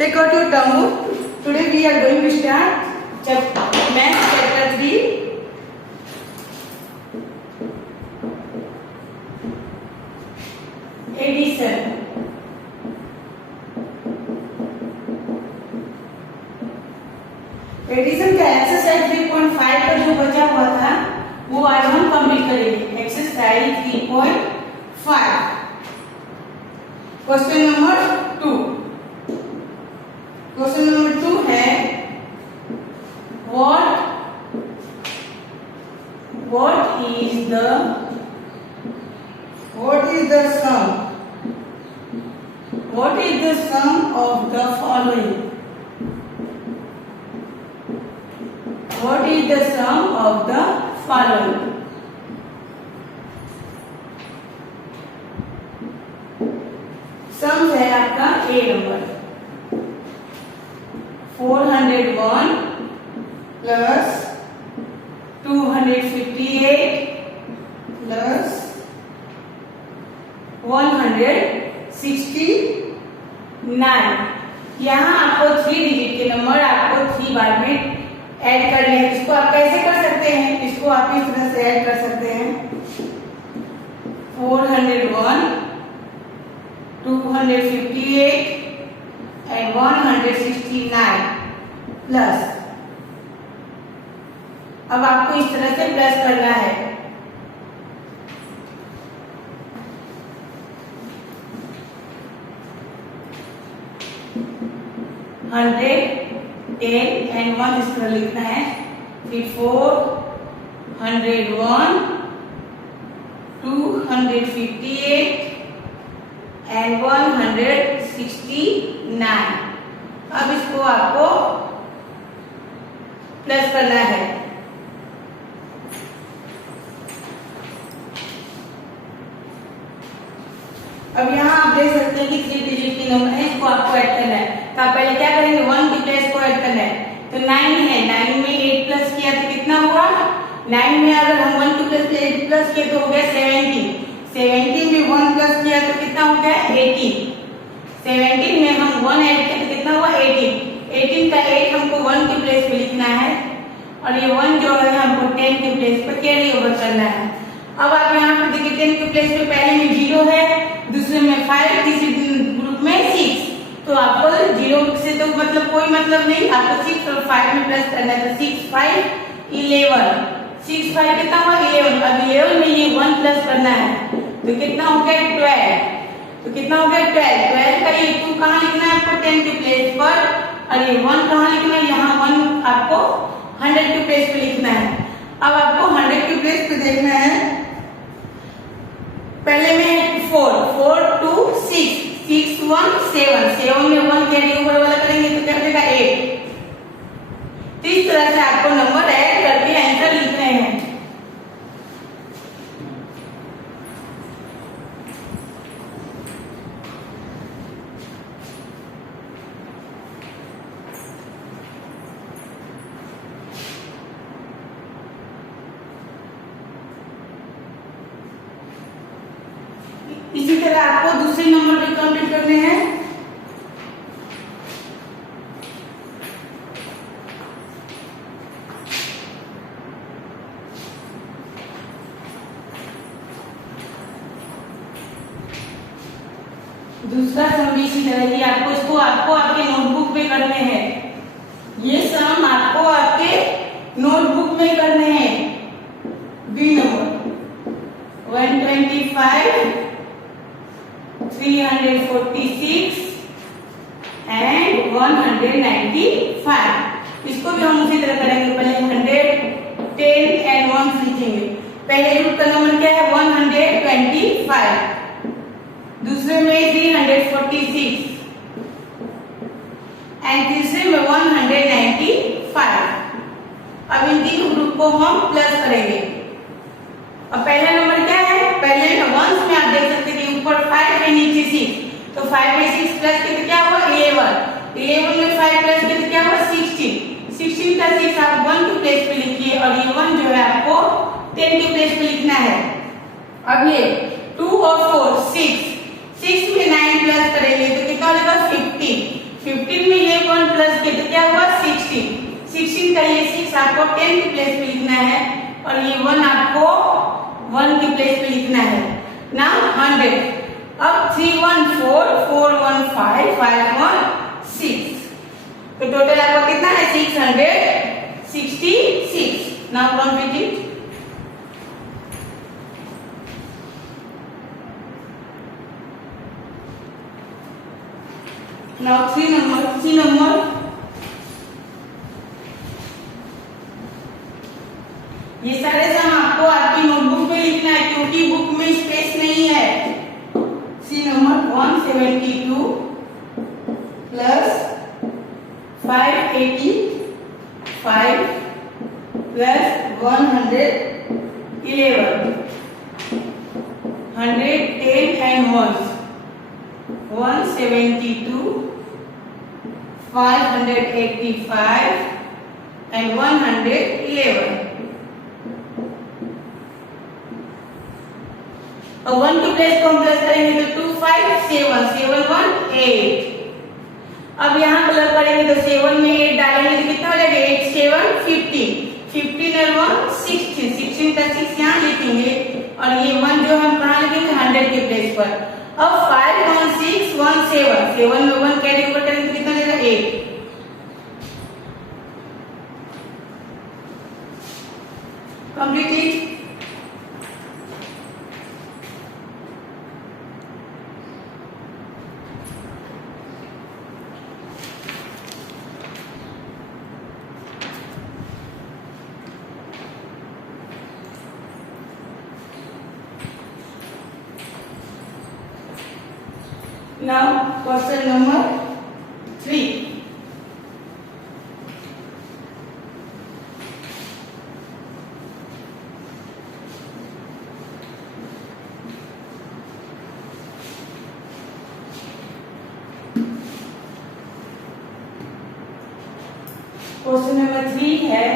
Take out your term book. Today we are going to start Math Chapter 3. Addition. Addition का exercise 3.5 का जो बचा हुआ था वो आज हम कंप्लीट करेंगे। Exercise 3.5 question number 2। Question number 2 है what is the sum of the following? What is the sum of the following? सम है आपका ए नंबर 401 प्लस 258 प्लस 169। यहाँ आपको 3 डिजिट के नंबर आपको 3 बार में ऐड करने हैं। इसको आप कैसे कर सकते हैं? इसको आप इस तरह से ऐड कर सकते हैं 401 258 and 169 प्लस। अब आपको इस तरह से प्लस करना है। हंड्रेड 10 and 1 इस तरह लिखना है। फिर 401 258 and 169। अब इसको आपको प्लस करना है। अब यहाँ आप देख सकते हैं कि 3 डिजिट की नंबर है, इसको आपको ऐड करना है। तो आप पहले क्या करेंगे? 1 की प्लेस को ऐड करना है। तो 9 है, 9 में 8 प्लस किया तो कितना हुआ? 9 में अगर हम 1 की प्लेस पे 8 प्लस किए तो हो गया 17। 17 में 1 प्लस किया तो कितना हो गया? 18। 17 में हम 1 ऐड किया तो कितना हुआ? 18। 18 का 8 हमको 1 की प्लेस पे लिखना है और ये 1 जो है हमको 10 की प्लेस पे कैरी ओवर करना है। अब आप यहाँ पर देखिए 10 की प्लेस पे पहले में 0 है, दूसरे में 5, तीसरे ग्रुप में 6। तो आपको 0 से तो मतलब कोई मतलब नहीं, आपको 6 और 5 में प्लस करना है। तो 6 5 11। 6 5 कितना हुआ? 11। अब 11 में ये 1 प्लस करना है तो कितना हो गया? 12। तो कितना हो गया? 12। 12 का ये 2 कहाँ लिखना है आपको? 10 के प्लेस पर, और ये 1 कहाँ लिखना है? यहाँ 1 आपको 100 के प्लेस पे लिखना है। अब आपको 100 के प्लेस पे देखना है। पहले में 4 2 6 6 1 7 7 में 1 कैरी ओवर वाला करेंगे तो क्या बचेगा? 8। इस तरह से आपको नंबर ऐड करके आंसर लिखने हैं। इसी तरह आपको दूसरे नंबर भी कंप्लीट करने हैं। दूसरा सम भी इसी तरह ही आपको आपके नोटबुक में करने हैं। ये सम आपको आपके नोटबुक में करने हैं। B number 125 346 and 195। इसको भी हम उसी तरह करेंगे। पहले 100 10 and 1 लिखेंगे। पहले ग्रुप का नंबर क्या है? 125। दूसरे में 346 एंड तीसरे में 195। अब इन तीन ग्रुप को हम प्लस करेंगे। अब पहला नंबर क्या है? पहले वंस में आप देख सकते हैं कि ऊपर 5 है, नीचे 6। तो 5 में 6 प्लस कितने क्या हुआ? 11। 11 में 5 प्लस कितने क्या हुआ? 16। 16 का 6 आप 1 की प्लेस पे लिखिए और ये 1 जो है आपको 10 की प्लेस पे लिखना है। अब ये 2 और 4 6 में 9 प्लस करेंगे तो कितना हो जाएगा? 50। 15 में ये 1 प्लस किया तो क्या हुआ 16। 16 का ये 6 आपको 10 की प्लेस पे लिखना है और ये 1 आपको 1 की प्लेस पे लिखना है ना 100। अब 3 1 4 4 1 5 5 1 6 तो टोटल आपका कितना है 666। Now complete it. Now 3 number ये सारे सम आपको आपकी नोटबुक में लिखना है क्योंकि बुक में स्पेस नहीं है। C number 172 plus 585 plus 111 110 and 1 172 585 and 111 और 1 की प्लेस को हम प्लस करेंगे तो 2 5 7 7 1 8। अब यहाँ कलर करेंगे तो 7 में 8 डालेंगे तो कितना हो जाएगा 8 7 15 15 और 1 16 16 का 6 यहाँ लिखेंगे और ये 1 जो हम कहाँ लिखेंगे 100 के प्लेस पर। अब 5 1 6 1 7 7 में 1 कैरी ओवर करेंगे तो कितना देगा 8। Complete it. Now question number 3. Question number 3 है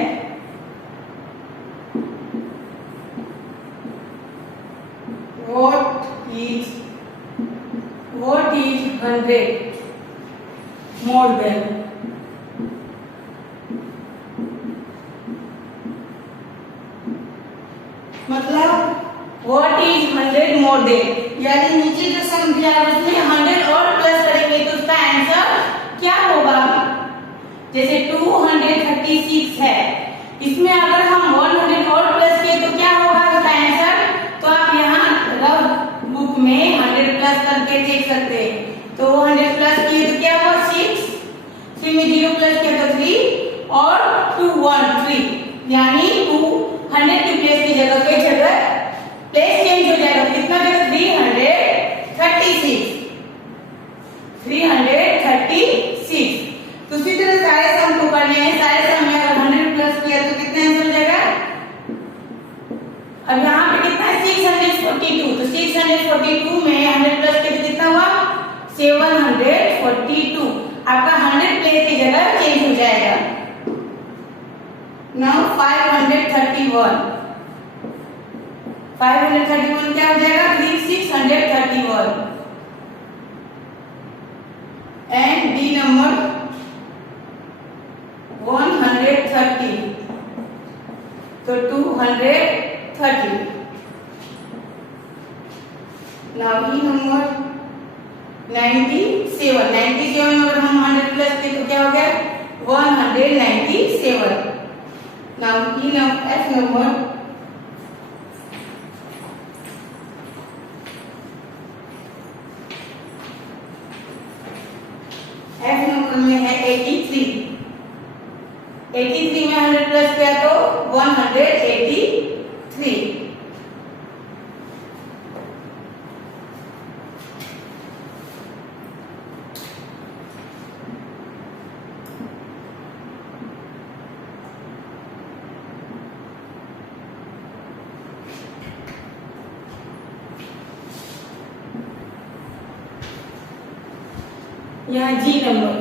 What is 100 more than? मतलब what is 100 more than यानी नीचे जो सम दिया है उसमें 100 और प्लस करेंगे तो उसका आंसर क्या होगा। जैसे 236 है इसमें अगर हम 100 और प्लस किए तो क्या होगा उसका आंसर। तो आप यहाँ रफ बुक में 100 प्लस करके देख सकते हैं। तो 100 प्लस किए तो क्या हुआ 6 3 में 0 प्लस किया तो 3 और 2 1 3 यानी 200 की प्लेस की जगह पे प्लेस चेंज हो जाएगा। कितना देगा 336 336। तो उसी तरह सारे सम को करने हैं। सारे सम में अगर 100 प्लस किया तो कितना आंसर हो जाएगा। अब यहाँ पे कितना है 642 तो 642 में 100 प्लस किया तो कितना हुआ 742। आपका 100 प्लेस की जगह चेंज हो जाएगा। नाउ 531 क्या हो जाएगा 3631 एंड डी नंबर 130 तो 230। नाउ ई नंबर 97 में अगर हम 100 प्लस किए तो क्या हो गया 197। नाउ ई नंबर एफ नंबर में है 83 में 100 प्लस किया तो 183। यहाँ जी नंबर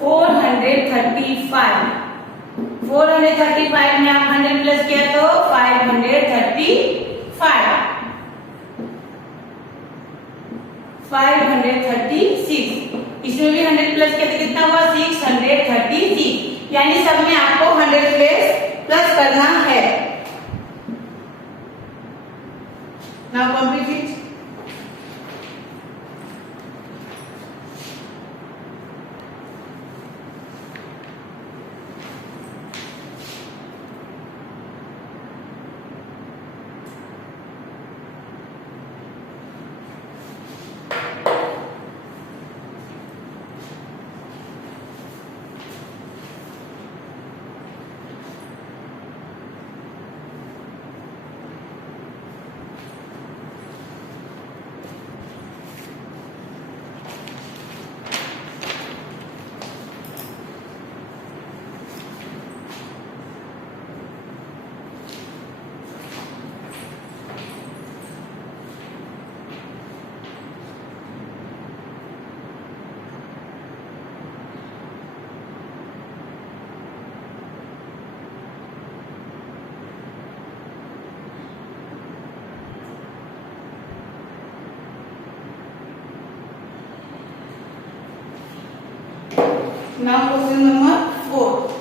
435 में आप 100 प्लस किया तो 536। इसमें भी 100 प्लस किया तो कितना हुआ 636, यानी सब में आपको 100 प्लस करना है। Now complete it. Now question number 4.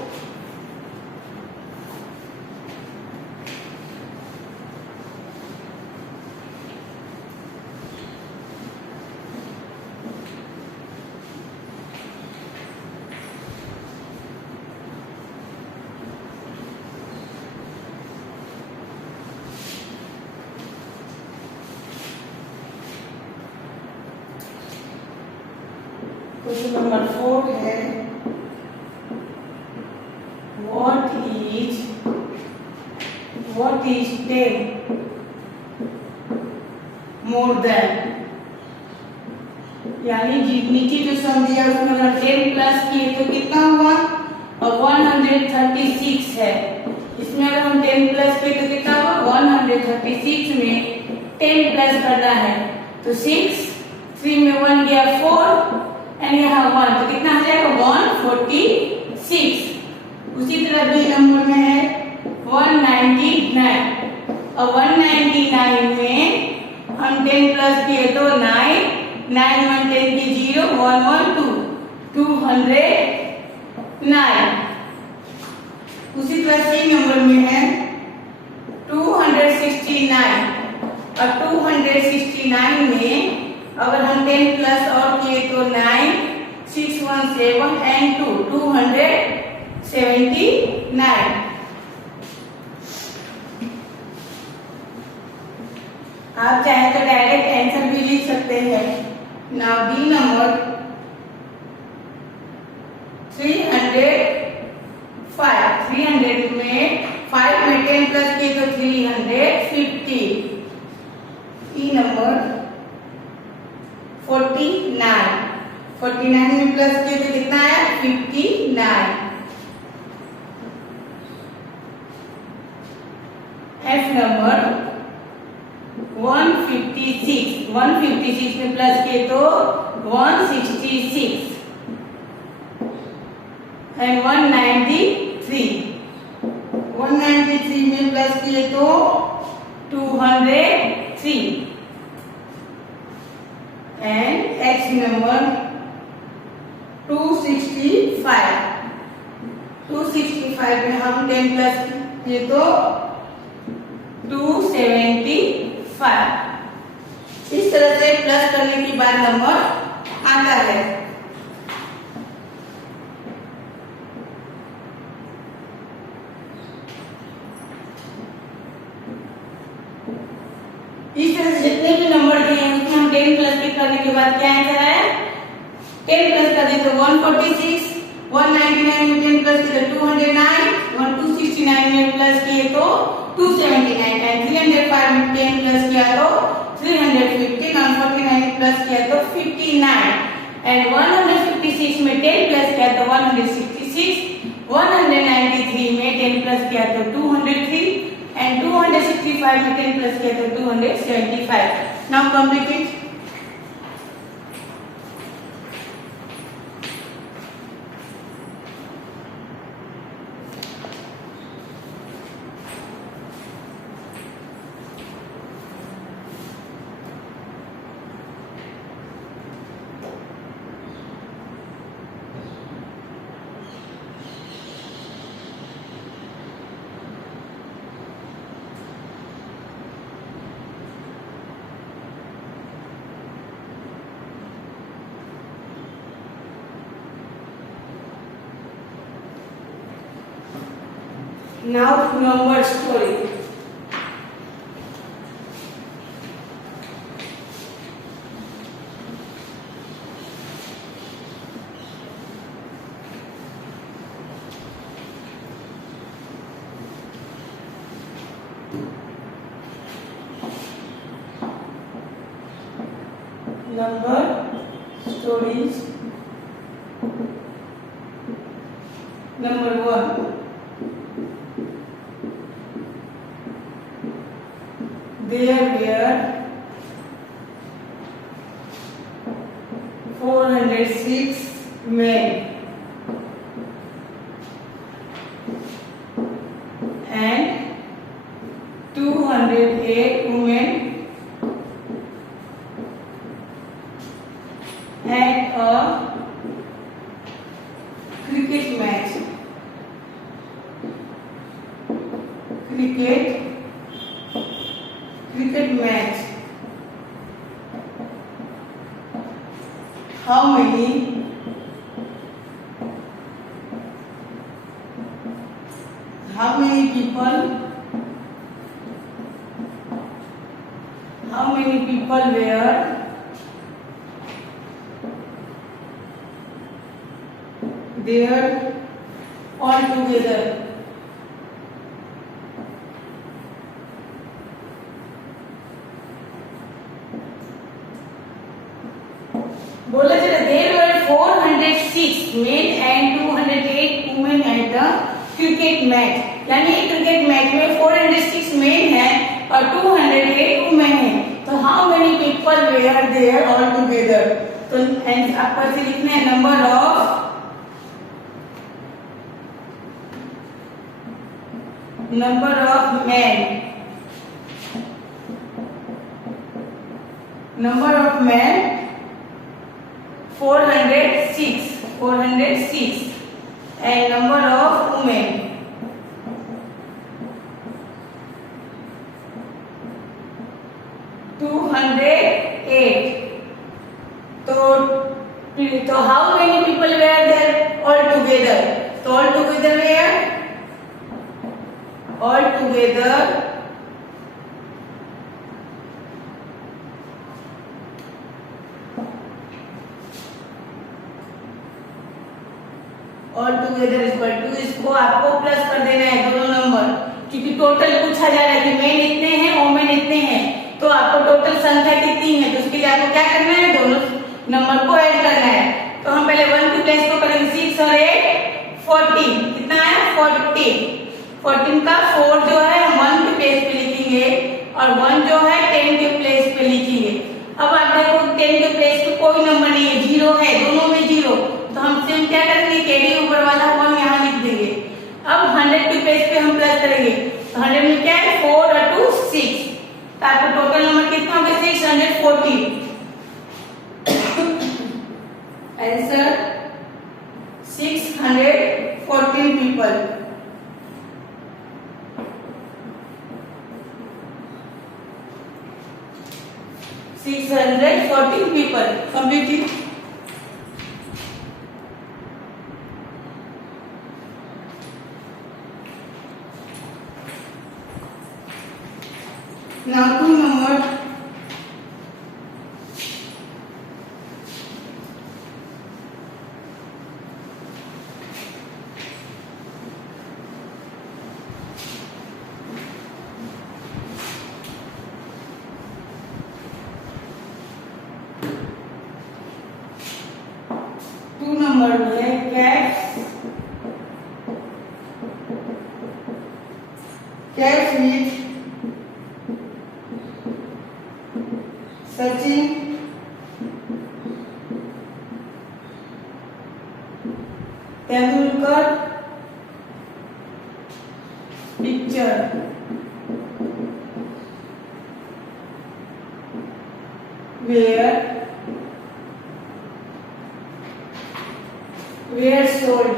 Question number 4 है what is 10 more than, यानी नीचे जो सम दिया उसमें अगर 10 प्लस किए तो कितना हुआ और 136 है। इसमें अगर हम 10 प्लस किए तो कितना हुआ 136 में 10 प्लस करना है तो 6 3 में 1 गया 4 एंड यहाँ 1 तो कितना आ जाएगा 146। उसी तरह बी नंबर में है 199 और 199 में हम 10 प्लस किए तो 9 9 1 10 की 0 1 1 2 209। उसी तरह सी नंबर में है 269 और 269 में अगर हम 10 प्लस और किए तो 9 6 1 7 एंड 2 279। आप चाहे तो डायरेक्ट आंसर भी लिख सकते हैं। नाउ डी नंबर 300 में 5 में 10 प्लस किए तो 350। ई नंबर 49 में प्लस किए तो कितना आया 59। एफ नंबर 156 में प्लस किए तो 166 एंड 193 में प्लस किए तो 203 एंड एक्स नंबर 265 में हम 10 प्लस किए तो 275। इस तरह से प्लस करने के बाद नंबर आता है। इस तरह से जितने भी नंबर दिए हैं उसमें हम 10 प्लस करने के बाद क्या आंसर आया 10 प्लस कर दिए तो 146 199 में 10 प्लस किए तो 209 269 में प्लस किए तो 279 एंड 305 में 10 प्लस किया तो 315 और 49 में प्लस किया तो 59 एंड 156 में 10 प्लस किया तो 166 193 में 10 प्लस किया तो 203 एंड 265 में 10 प्लस किया तो 275। Now complete it. Now number story. Number stories. Number 1. There were 406 men and 208 women at a cricket match. Cricket match. How many people? How many people were there all together? बोला चला there were 406 men and 208 women at the cricket match. यानी एक cricket match में 406 men हैं और 208 women हैं. तो how many people were there all together? तो आपको ऐसे लिखना है number of men. Number of men 406 and number of women 208. तो how many people were there all together? तो all together were all together 2 इसको आपको प्लस कर देना है दोनों नंबर, क्योंकि टोटल पूछा जा रहा है कि मेन इतने हैं वोमेन इतने हैं, तो आपको टोटल संख्या कितनी है, तो उसके लिए आपको क्या करना है, दोनों नंबर को ऐड करना है. तो हम पहले 1 की प्लेस को करेंगे 6 और 8 14. कितना है 14. 14 का 4 जो है 1 के प्लेस पे लिखेंगे और 1 जो है 10 के प्लेस पे लिखेंगे. अब आप देखो 10 के प्लेस पे कोई नंबर नहीं है, 0 है, दोनों में 0, तो हम सिर्फ क्या करेंगे कैरी ऊपर वाला 1 यहाँ लिख देंगे. अब 100 के प्लेस पे हम प्लस करेंगे, तो 100 में क्या है 4 और 2 6, तो आपको टोटल नंबर कितना होगा 614. Answer 614 people. Completed. Now 2 number. है cats with Sachin Tendulkar picture. Where sold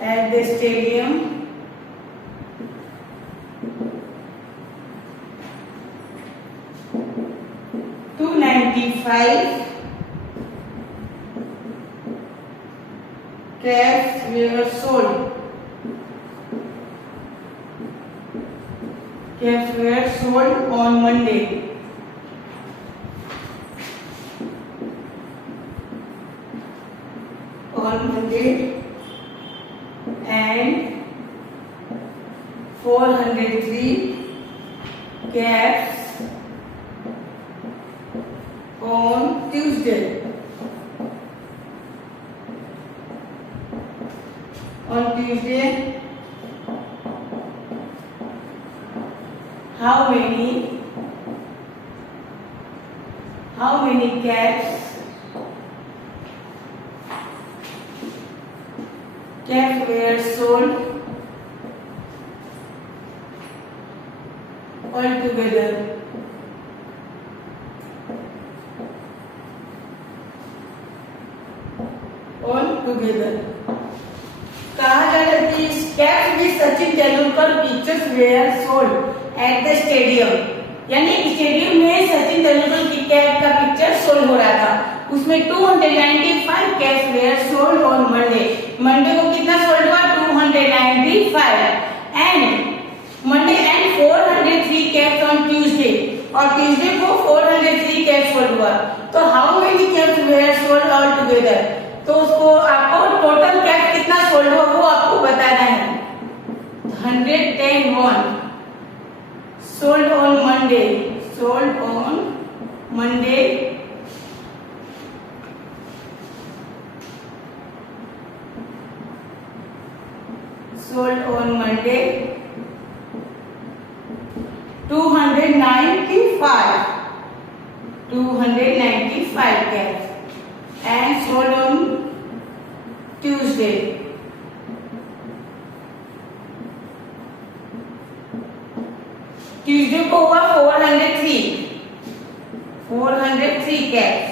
at the stadium $295. 5 caps were sold. Caps were sold on Monday. And 403 caps on Tuesday. On Tuesday, how many caps were sold altogether? कहा जा रहा है कि caps with Sachin Tendulkar pictures were sold at the stadium, यानी stadium में सचिन तेंदुलकर की cap का picture sold हो रहा था। उसमें 295 caps were sold on Monday. Monday को कितना सोल्ड हुआ? 295 and Monday and 403 caps on Tuesday, और ट्यूसडे को 403 कैप्स सोल्ड हुआ। तो how many caps were sold all together? तो उसको आपको टोटल कैप कितना सोल्ड हुआ वो आपको बताना है। 110 one sold on Monday, sold on Monday, sold on Monday 295 caps and sold on Tuesday. Tuesday को हुआ 403 कैप्स।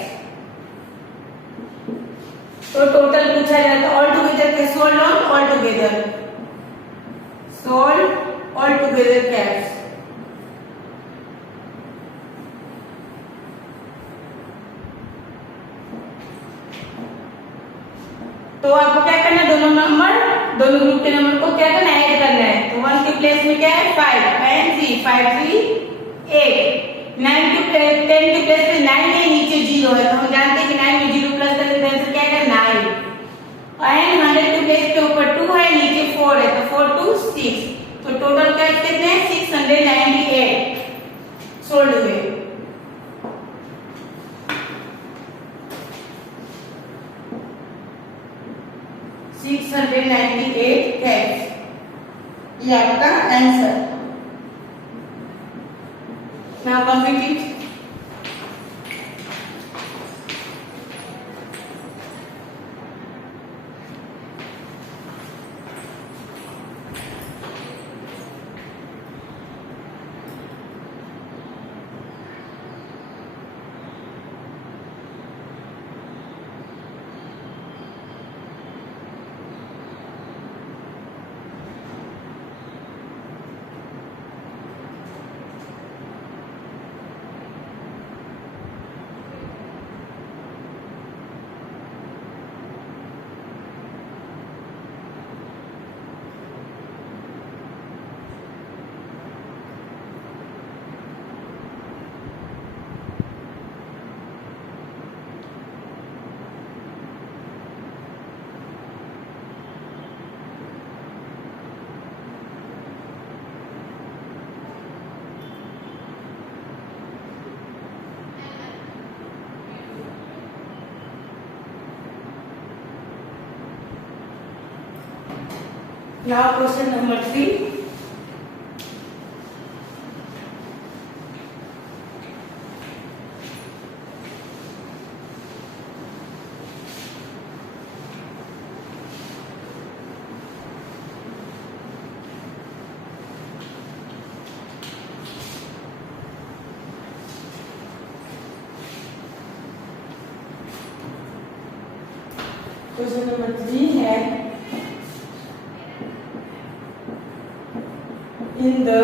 तो टोटल पूछा जाता ऑल टुगेदर के sold on all together, sold all together caps. तो आपको क्या करना है? दोनों ग्रुप के नंबर को क्या करना है? ऐड करना है। तो 1 के प्लेस में क्या है? 5 एंड 3, 5 3 8। 9 के प्लेस 10 के प्लेस में 9 है, नीचे 0 है, तो हम जानते हैं कि 9 में 0 प्लस करेंगे तो आंसर क्या आएगा? 9। एंड 100 के प्लेस के ऊपर 2 है, नीचे 4 है, तो 4 2 6। तो टोटल कैप कितने हैं? 698 सोल्ड हुए। कैप्स, ये आपका answer. Now complete it. Now question number 3. Question number 3 है in the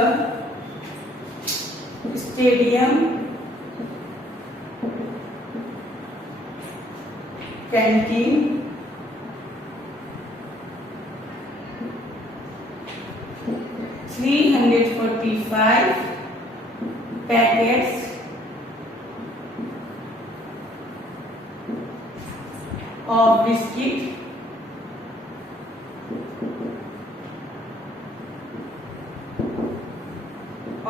stadium canteen 345 packets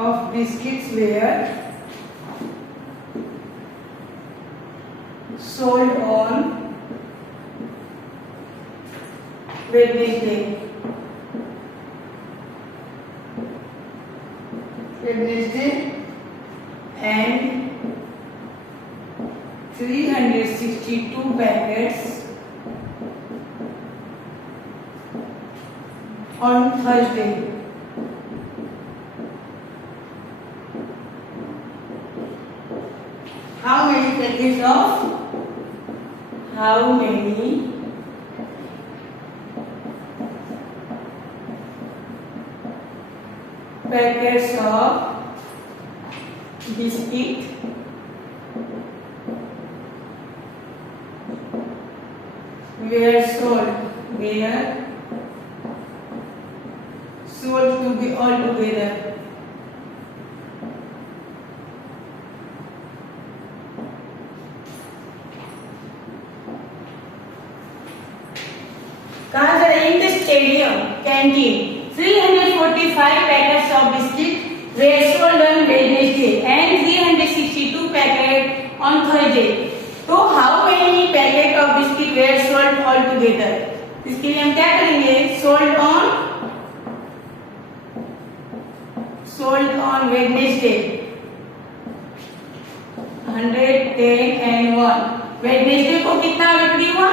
of biscuits were sold on Wednesday and 362 packets on Thursday. How many packets of biscuit were sold to be all together? कहा जा रहा है in the stadium canteen 345 packets of biscuit were sold on Wednesday and 362 packets on Thursday. तो how many packets of biscuit were sold all together? इसके लिए हम क्या करेंगे? sold on Wednesday 110 and 1. Wednesday को कितना बिक्री हुआ?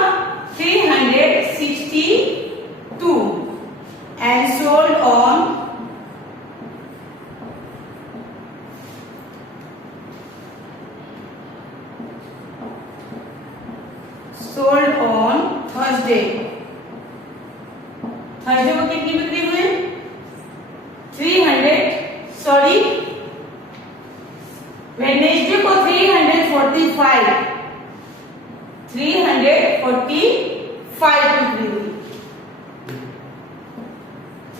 362 and sold on Thursday. Thursday को कितनी बिक्री हुई? 300 सॉरी वेडनेसडे को 345 बिक्री हुई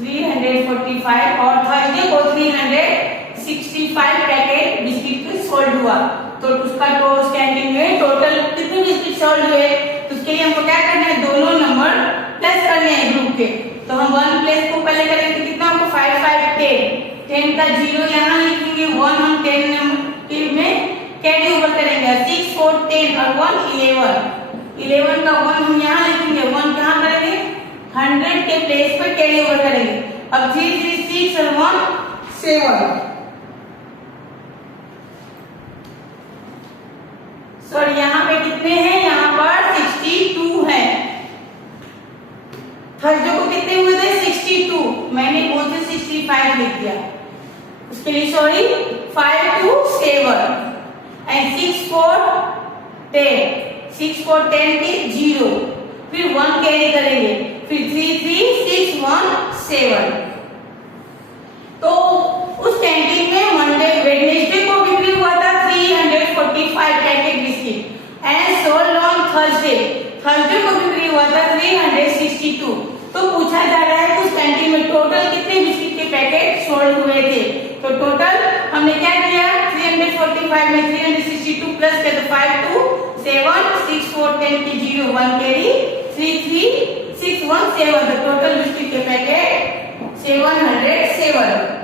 345 और थर्सडे को 365 पैकेट बिस्किट के सोल्ड हुआ। तो उसका टोस्ट कैंटीन में टोटल कितने बिस्किट सोल्ड हुए? तो उसके लिए हमको क्या करना है? दोनों नंबर प्लस करने हैं ग्रुप के। तो हम 1 प्लस को पहले करेंगे तो कितना हमको 5 5 10 का 0 यहाँ लिखेंगे 1 हम 10 नंबर में कैरी ओवर करेंगे 6 4 10 और 1 11 का 1 हम यहाँ लिखेंगे 1 कहाँ करेंगे 100 के प्लेस पर कैरी ओवर करेंगे। अब 3 3 6 और 1 7 सॉरी यहाँ पे कितने हैं? यहाँ पर 62 है। थर्सडे को कितने हुए थे? 62 मैंने बोल 65 लिख दिया उसके लिए सॉरी 5 2 7 एंड 6 4 10 6 4 10 के 0 फिर 1 कैरी करेंगे फिर 3 3 6 1 7। तो उस कैंटीन में मंडे वेडनेसडे को बिक्री हुआ था 345 packet biscuit and sold on Thursday को बिक्री हुआ था 362। तो पूछा जा रहा है कि उस कैंटीन में टोटल कितने बिस्किट के पैकेट सोल्ड हुए थे? तो टोटल हमने क्या किया 345 में 362 प्लस किया तो 5 2 7 6 4 10 की 0 1 कैरी 3 3 6 1 7 तो टोटल बिस्किट के पैकेट 707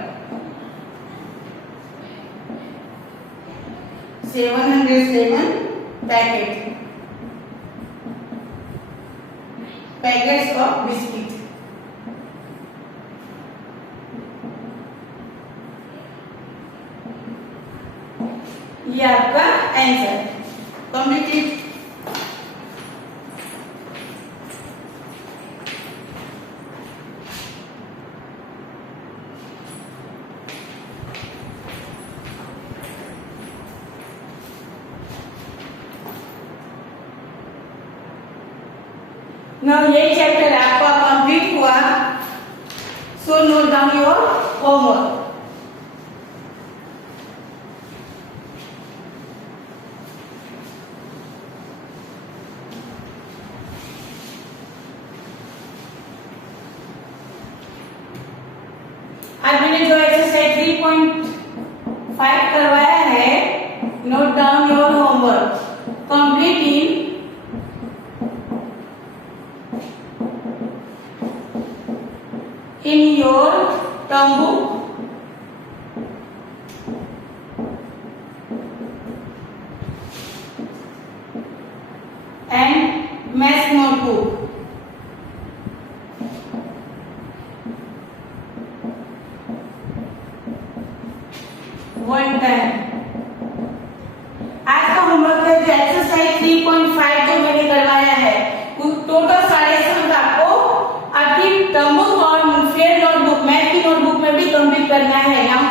पैकेट्स ऑफ बिस्किट। ये आपका आंसर कंप्लीटेड। Now ये चैप्टर आपका कंप्लीट हुआ। So note down your homework. आज मैंने जो एक्सरसाइज 3.5 करवाया है, note down your homework, complete in your term book and math notebook. One time. आज का होमवर्क है जो एक्सरसाइज 3.5 जो मैंने करवाया है, टोटल 7.5 आपको आपकी टर्म बुक और फिर नोटबुक, मैथ की नोटबुक में भी कंप्लीट करना है। नाउ